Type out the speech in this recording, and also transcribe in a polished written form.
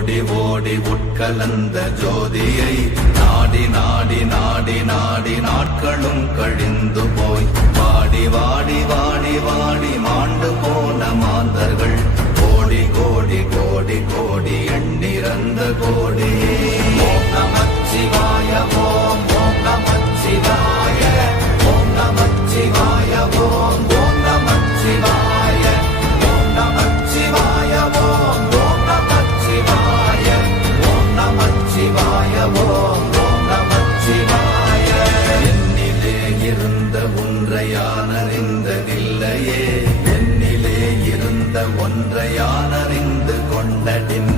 ஓடி ஓடி உட்கலந்த ஜோதியை நாடி நாடி நாடி நாடி நாட்களும் கழிந்து போய் வாடி வாடி வாடி வாடி மாண்டு போன மாந்தர்கள் கோடி கோடி கோடி கோடி எண்ணிறந்த கோடி. ஓம் நமச்சிவாய ஓம் ஓம் நமச்சிவாய ஓம் நமச்சிவாய ஓம் ஓம் நமச்சிவாய ஓம் நமச்சிவாய ஓம் ஓம் நமச்சிவாய ஓம் நமச்சிவாய ஓம் ஓம் நமச்சிவாய. என்னிலே இருந்த ஒன்றை யான் அறிந்ததில்லையே, என்னிலே இருந்த ஒன்றை யான் அறிந்து கொண்டடின்